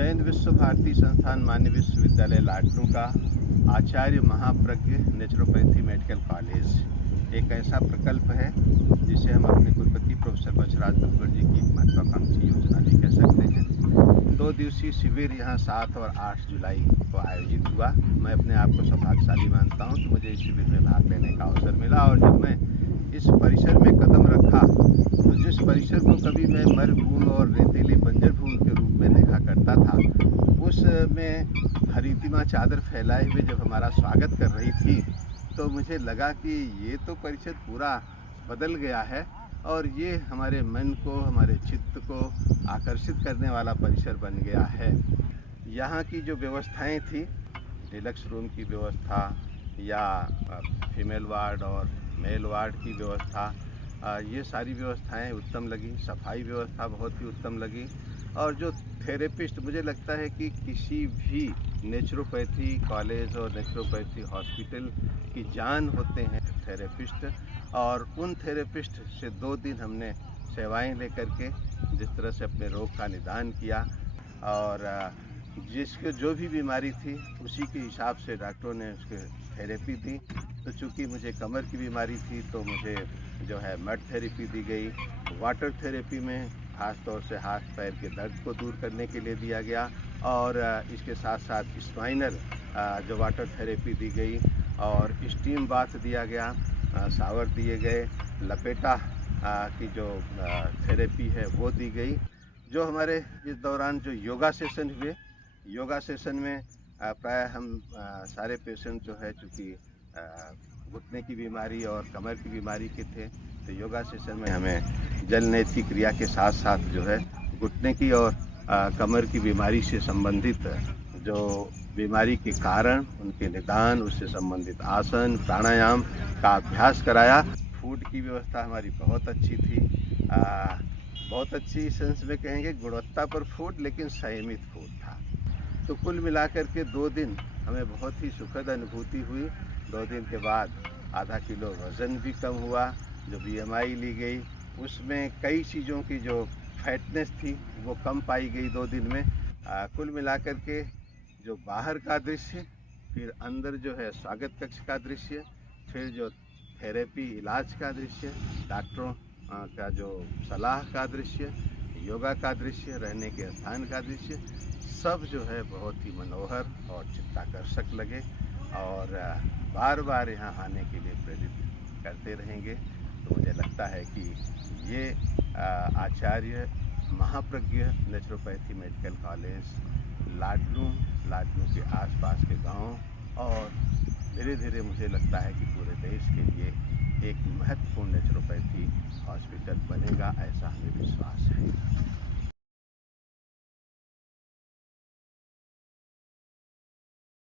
जैन विश्व भारती संस्थान मान्य विश्वविद्यालय लाडनू का आचार्य महाप्रज्ञ नेचुरोपैथी मेडिकल कॉलेज एक ऐसा प्रकल्प है जिसे हम अपने कुलपति प्रोफेसर बछराज बलगढ़ जी की एक महत्वाकांक्षी योजना भी कह सकते हैं। 2 दिवसीय शिविर यहाँ 7 और 8 जुलाई को आयोजित हुआ। मैं अपने आप को सौभाग्यशाली मानता हूँ कि मुझे इस शिविर में भाग लेने का अवसर मिला और जब मैं इस परिसर में कदम रखा तो जिस परिसर को कभी मैं मरुभूमि और रेतीली बंजर भूमि के रूप में देखा करता था, उसमें हरितिमा चादर फैलाए हुए जब हमारा स्वागत कर रही थी तो मुझे लगा कि ये तो परिसर पूरा बदल गया है और ये हमारे मन को, हमारे चित्त को आकर्षित करने वाला परिसर बन गया है। यहाँ की जो व्यवस्थाएं थी, डिलक्स रूम की व्यवस्था या फीमेल वार्ड और मेल वार्ड की व्यवस्था, ये सारी व्यवस्थाएं उत्तम लगी। सफाई व्यवस्था बहुत ही उत्तम लगी और जो थेरेपिस्ट, मुझे लगता है कि किसी भी नेचुरोपैथी कॉलेज और नेचुरोपैथी हॉस्पिटल की जान होते हैं थेरेपिस्ट, और उन थेरेपिस्ट से 2 दिन हमने सेवाएं लेकर के जिस तरह से अपने रोग का निदान किया और जिसके जो भी बीमारी थी उसी के हिसाब से डॉक्टरों ने उसके थेरेपी दी। तो चूँकि मुझे कमर की बीमारी थी तो मुझे जो है मड थेरेपी दी गई। वाटर थेरेपी में खास तौर से हाथ पैर के दर्द को दूर करने के लिए दिया गया और इसके साथ साथ स्पाइनल जो वाटर थेरेपी दी गई और स्टीम बाथ दिया गया, शावर दिए गए, लपेटा की जो थेरेपी है वो दी गई। जो हमारे इस दौरान जो योगा सेशन हुए, योगा सेशन में प्राय हम सारे पेशेंट जो है चूँकि घुटने की बीमारी और कमर की बीमारी के थे, तो योगा सेशन में हमें जल नेत्र क्रिया के साथ साथ जो है घुटने की और कमर की बीमारी से संबंधित जो बीमारी के कारण, उनके निदान, उससे संबंधित आसन प्राणायाम का अभ्यास कराया। फूड की व्यवस्था हमारी बहुत अच्छी थी, बहुत अच्छी सेंस में कहेंगे गुणवत्ता पर फूड, लेकिन संयमित फूड था। तो कुल मिलाकर के 2 दिन हमें बहुत ही सुखद अनुभूति हुई। 2 दिन के बाद आधा किलो वज़न भी कम हुआ। जो BMI ली गई उसमें कई चीज़ों की जो फैटनेस थी वो कम पाई गई 2 दिन में। कुल मिलाकर के जो बाहर का दृश्य, फिर अंदर जो है स्वागत कक्ष का दृश्य, फिर जो थेरेपी इलाज का दृश्य, डॉक्टरों का जो सलाह का दृश्य, योगा का दृश्य, रहने के स्थान का दृश्य, सब जो है बहुत ही मनोहर और चित्ताकर्षक लगे और बार बार यहाँ आने के लिए प्रेरित करते रहेंगे। तो मुझे लगता है कि ये Acharya Mahapragya naturopathy medical college Ladnun के आसपास के गांव और धीरे धीरे मुझे लगता है कि पूरे देश के लिए एक महत्वपूर्ण नेचुरोपैथी हॉस्पिटल बनेगा, ऐसा हमें विश्वास है।